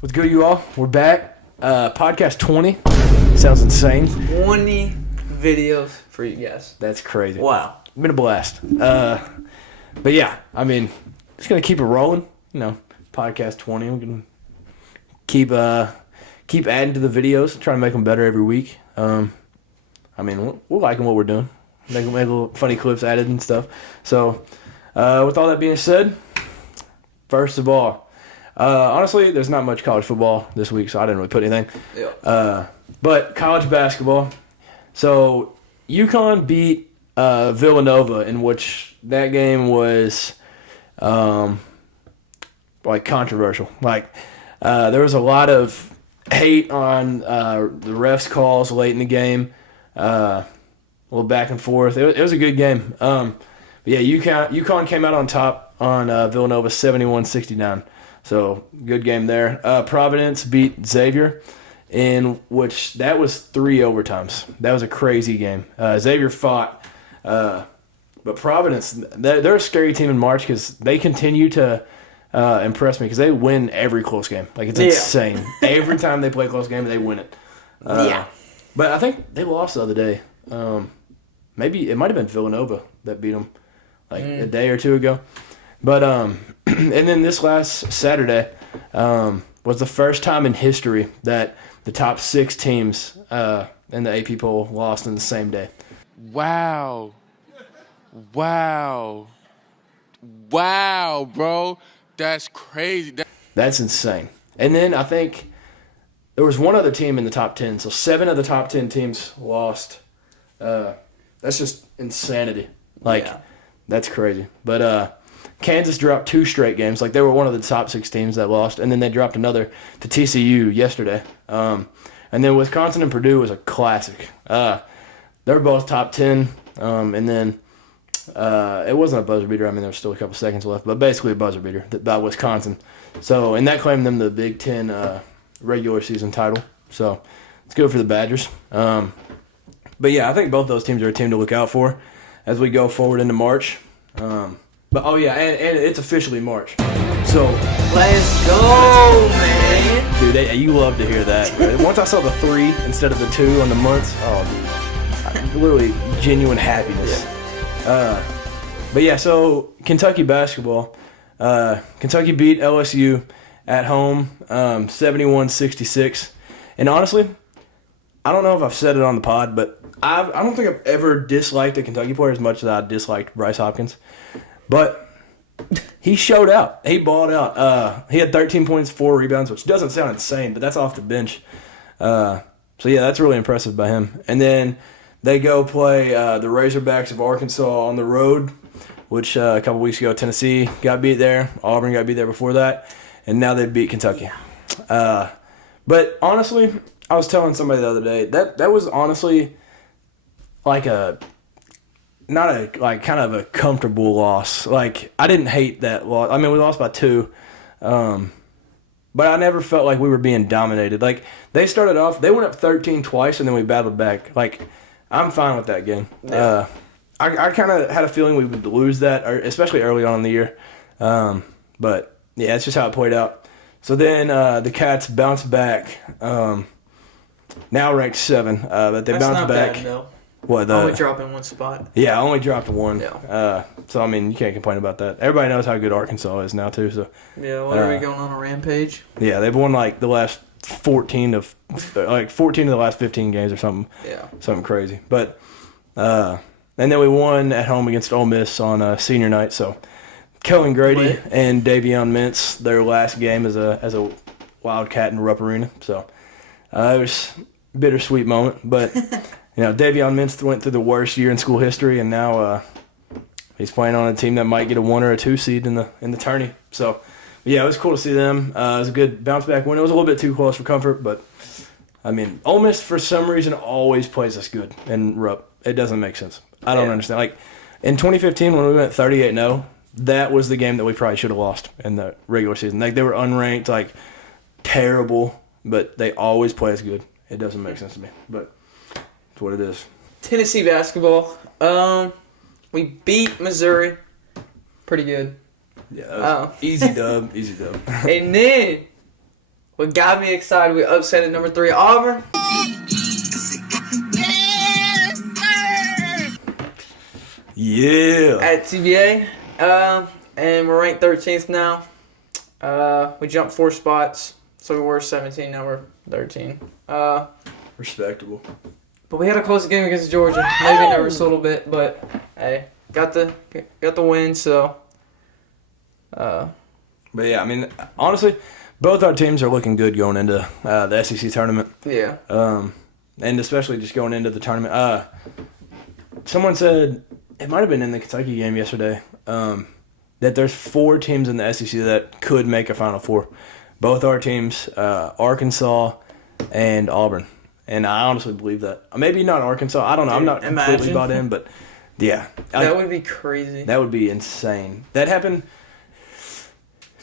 What's good, you all? We're back. Podcast 20. Sounds insane. 20 videos for you guys. That's crazy. Wow. Been a blast. But yeah, I mean, just going to keep it rolling. You know, podcast 20. We're going to keep adding to the videos, trying to make them better every week. I mean, we're liking what we're doing. Make little funny clips added and stuff. So, with all that being said, first of all, honestly, there's not much college football this week, so I didn't really put anything. Yeah. But college basketball. So, UConn beat Villanova, in which that game was controversial. There was a lot of hate on the refs' calls late in the game. A little back and forth. It was a good game. But yeah, UConn came out on top on Villanova 71-69. So, good game there. Providence beat Xavier, in which that was 3 overtimes. That was a crazy game. Xavier fought, but Providence, they're a scary team in March because they continue to impress me because they win every close game. It's insane. Every time they play a close game, they win it. But I think they lost the other day. Maybe it might have been Villanova that beat them a day or two ago. But and then this last Saturday was the first time in history that the top 6 teams in the AP poll lost in the same day. Wow, bro. That's crazy. That's insane. And then I think there was one other team in the top 10. So 7 of the top 10 teams lost. That's just insanity. That's crazy. But Kansas dropped 2 straight games. They were one of the top 6 teams that lost. And then they dropped another to TCU yesterday. And then Wisconsin and Purdue was a classic. They were both top 10. And then it wasn't a buzzer beater. I mean, there was still a couple seconds left. But basically a buzzer beater by Wisconsin. So, and that claimed them the Big Ten regular season title. So, it's good for the Badgers. But yeah, I think both those teams are a team to look out for as we go forward into March. And it's officially March. So Let's go, man. Dude, you love to hear that. Right? Once I saw the 3 instead of the 2 on the months, literally genuine happiness. But yeah, so Kentucky basketball. Kentucky beat LSU at home 71-66. And honestly, I don't know if I've said it on the pod, but I don't think I've ever disliked a Kentucky player as much as I disliked Bryce Hopkins. But he showed out. He balled out. He had 13 points, 4 rebounds, which doesn't sound insane, but that's off the bench. So, yeah, that's really impressive by him. And then they go play the Razorbacks of Arkansas on the road, which a couple weeks ago Tennessee got beat there. Auburn got beat there before that. And now they beat Kentucky. But honestly, I was telling somebody the other day, that was honestly kind of a comfortable loss. I didn't hate that loss. I mean, we lost by 2. But I never felt like we were being dominated. They started off, they went up 13 twice, and then we battled back. I'm fine with that game. Yeah. I kind of had a feeling we would lose that, especially early on in the year. But, yeah, it's just how it played out. So then the Cats bounced back. Now ranked 7, but they bounced back. Bad, though. What, only dropping 1 spot. Yeah, only dropped 1. Yeah. So I mean, you can't complain about that. Everybody knows how good Arkansas is now too. So yeah, what are we going on a rampage? Yeah, they've won the last 14 of the last 15 games or something. Yeah, something crazy. But and then we won at home against Ole Miss on senior night. So Kellen Grady and Davion Mintz, their last game as a Wildcat in Rupp Arena. So it was a bittersweet moment, but. Davion Mintz went through the worst year in school history, and now he's playing on a team that might get a 1 or a 2 seed in the tourney. So, yeah, it was cool to see them. It was a good bounce-back win. It was a little bit too close for comfort, but, I mean, Ole Miss, for some reason, always plays us good in Rupp. It doesn't make sense. I don't understand. In 2015, when we went 38-0, that was the game that we probably should have lost in the regular season. They were unranked, terrible, but they always play us good. It doesn't make sense to me, but... That's what it is. Tennessee basketball. We beat Missouri. Pretty good. Yeah, that was easy dub. Easy dub. And then, what got me excited, we upset at number 3 Auburn. Yeah. At TBA. And we're ranked 13th now. We jumped 4 spots. So we were 17, now we're 13. Respectable. But we had a close game against Georgia. Maybe nervous a little bit, but hey, got the win, so. But yeah, I mean, honestly, both our teams are looking good going into the SEC tournament. Yeah. And especially just going into the tournament. Someone said, it might have been in the Kentucky game yesterday, that there's 4 teams in the SEC that could make a Final Four. Both our teams, Arkansas and Auburn. And I honestly believe that. Maybe not Arkansas. I don't know. Dude, I'm not completely bought in, but yeah. That would be crazy. That would be insane. That happened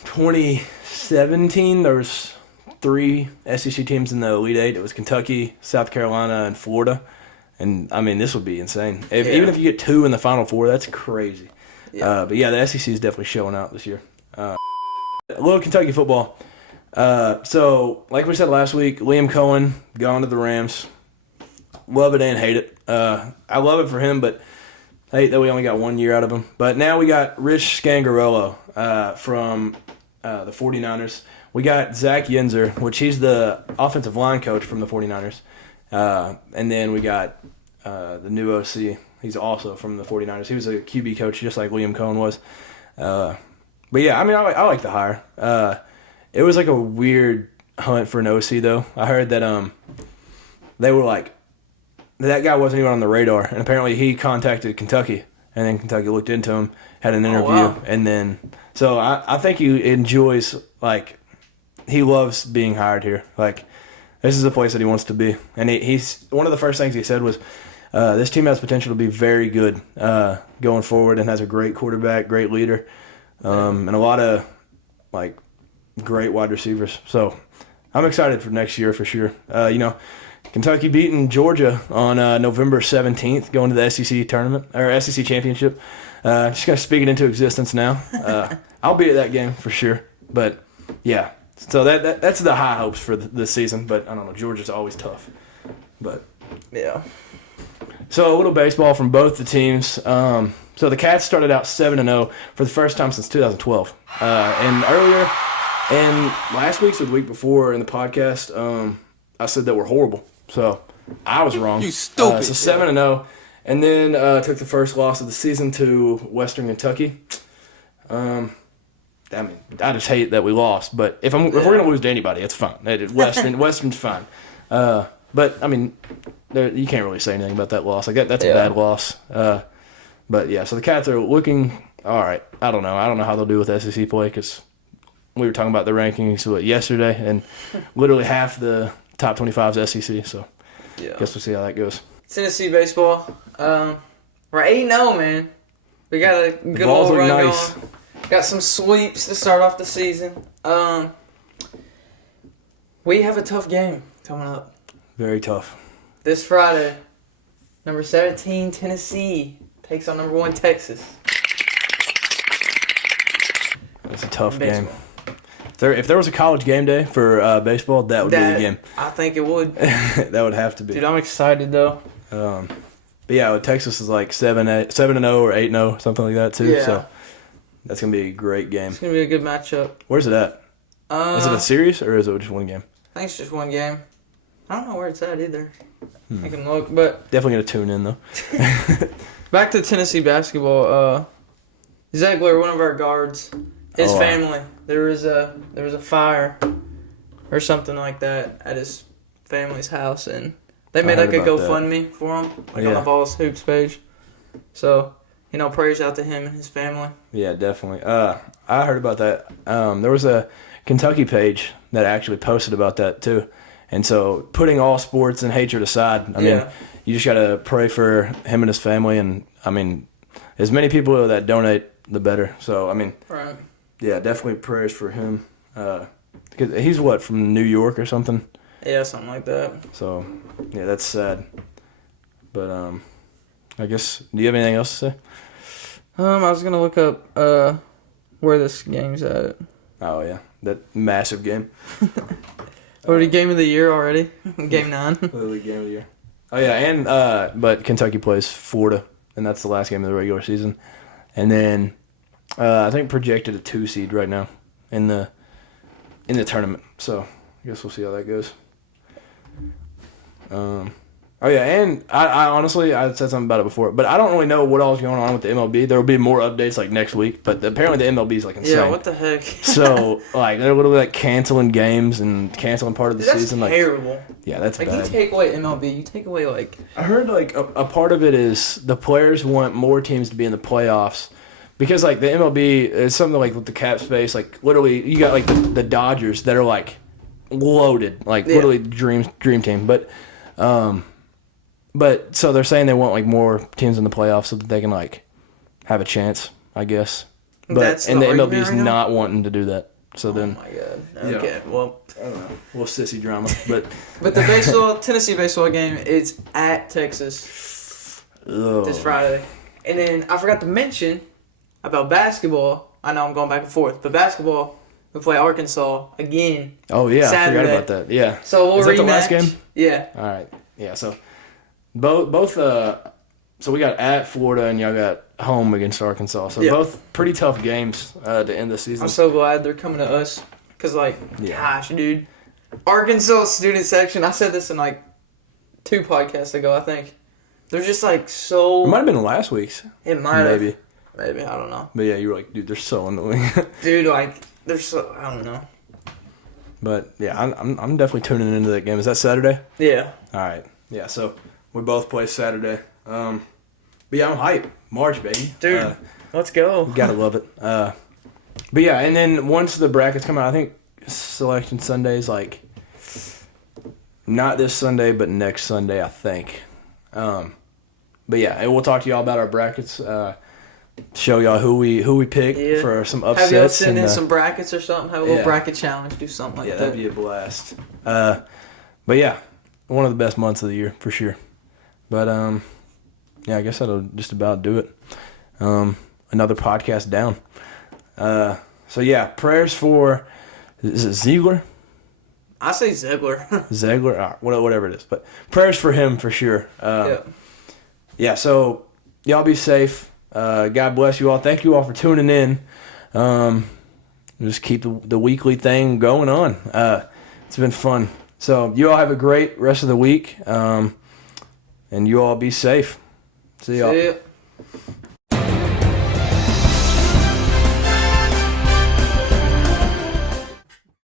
2017. There was 3 SEC teams in the Elite Eight. It was Kentucky, South Carolina, and Florida. And, I mean, this would be insane. Even if you get 2 in the Final Four, that's crazy. Yeah. But, yeah, the SEC is definitely showing out this year. A little Kentucky football. So, like we said last week, Liam Cohen gone to the Rams. Love it and hate it. I love it for him, but hate that we only got 1 year out of him. But now we got Rich Scangarello from the 49ers. We got Zach Yenzer, which he's the offensive line coach from the 49ers. And then we got the new OC. He's also from the 49ers. He was a QB coach just like Liam Cohen was. But, yeah, I mean, I like the hire. It was like a weird hunt for an OC, though. I heard that they were like, that guy wasn't even on the radar. And apparently he contacted Kentucky. And then Kentucky looked into him, had an interview. Oh, wow. And then, so I think he enjoys, like, he loves being hired here. Like, this is a place that he wants to be. And he's one of the first things he said was, this team has potential to be very good going forward and has a great quarterback, great leader, and a lot of, like, great wide receivers. So I'm excited for next year for sure. Kentucky beating Georgia on November 17th, going to the SEC tournament or SEC championship. Just gonna speak it into existence now. I'll be at that game for sure. But yeah, so that's the high hopes for this season. But I don't know, Georgia's always tough. But Yeah. so a little baseball from both the teams. So the Cats started out 7-0 for the first time since 2012. And earlier. And last week's or the week before in the podcast, I said that we're horrible. So I was wrong. You stupid. So 7-0. And then took the first loss of the season to Western Kentucky. I mean, I just hate that we lost. But if we're going to lose to anybody, it's fine. Western's fine. But, I mean, you can't really say anything about that loss. Like that's a bad loss. But, yeah, so the Cats are looking all right. I don't know. I don't know how they'll do with SEC play because we were talking about the rankings yesterday, and literally half the top 25 is SEC, so I guess we'll see how that goes. Tennessee baseball. We're 8-0, man. We got a good old run going. Got some sweeps to start off the season. We have a tough game coming up. Very tough. This Friday, number 17, Tennessee, takes on number 1, Texas. It's a tough game. If there was a college game day for baseball, that would be the game. I think it would. That would have to be. Dude, I'm excited, though. But yeah, Texas is like 7-0 or 8-0, something like that, too. Yeah. So that's going to be a great game. It's going to be a good matchup. Where's it at? Is it a series or is it just one game? I think it's just one game. I don't know where it's at either. I can look, but definitely going to tune in, though. back to Tennessee basketball. Zegler, one of our guards, his family. There was a fire or something like that at his family's house, and they made like a GoFundMe for him, like on the Balls Hoops page. So, prayers out to him and his family. Yeah, definitely. I heard about that. There was a Kentucky page that actually posted about that too. And so, putting all sports and hatred aside, I mean, you just gotta pray for him and his family, and I mean, as many people that donate, the better. So, I mean, right. Yeah, definitely prayers for him. Because he's from New York or something? Yeah, something like that. So, yeah, that's sad. But I guess, do you have anything else to say? I was gonna look up where this game's at. Oh yeah, that massive game. Already game of the year already. Game 9. Literally game of the year. Oh yeah, and but Kentucky plays Florida, and that's the last game of the regular season. And then I think projected a 2 seed right now in the tournament. So I guess we'll see how that goes. Oh yeah, and I honestly, I said something about it before, but I don't really know what all's going on with the MLB. There will be more updates like next week, but apparently the MLB is like insane. Yeah, what the heck? So like they're literally like canceling games and canceling part of the season. That's terrible. Yeah, that's like bad. You take away MLB, you take away like. I heard like a part of it is the players want more teams to be in the playoffs because like the MLB is something like with the cap space. Like literally, you got like the Dodgers that are like loaded, like literally dream team, But so they're saying they want like more teams in the playoffs so that they can like have a chance, I guess. But That's and the MLB's right not wanting to do that. So then, oh my god. Okay, well, I don't know, a little sissy drama, but but the Tennessee baseball game is at Texas this Friday, and then I forgot to mention about basketball. I know I'm going back and forth, but basketball we play Arkansas again. Oh yeah, Saturday. I forgot about that. Yeah. So we'll Is that the last game? Yeah. All right. Yeah. So. Both so we got at Florida and y'all got home against Arkansas. So both pretty tough games to end the season. I'm so glad they're coming to us because, gosh, dude. Arkansas student section, I said this in, 2 podcasts ago, I think. They're just, so... It might have been last week's. It might have. Maybe, I don't know. But, yeah, you were like, dude, they're so annoying. Dude, they're so... I don't know. But, yeah, I'm definitely tuning into that game. Is that Saturday? Yeah. All right. Yeah, so... We both play Saturday. But yeah, I'm hyped. March, baby. Dude, let's go. You gotta love it. But yeah, and then once the brackets come out, I think Selection Sunday's not this Sunday, but next Sunday, I think. But yeah, and we'll talk to y'all about our brackets. Show y'all who we pick for some upsets. Have y'all send in some brackets or something? Have a little bracket challenge. Do something like that. Yeah, that'd be a blast. But yeah, one of the best months of the year for sure. But, yeah, I guess that'll just about do it. Another podcast down. So, yeah, prayers for, is it Ziegler? I say Ziegler. Ziegler? Whatever it is. But prayers for him for sure. Yeah, so y'all be safe. God bless you all. Thank you all for tuning in. Just keep the weekly thing going on. It's been fun. So you all have a great rest of the week. And you all be safe. See y'all. See ya.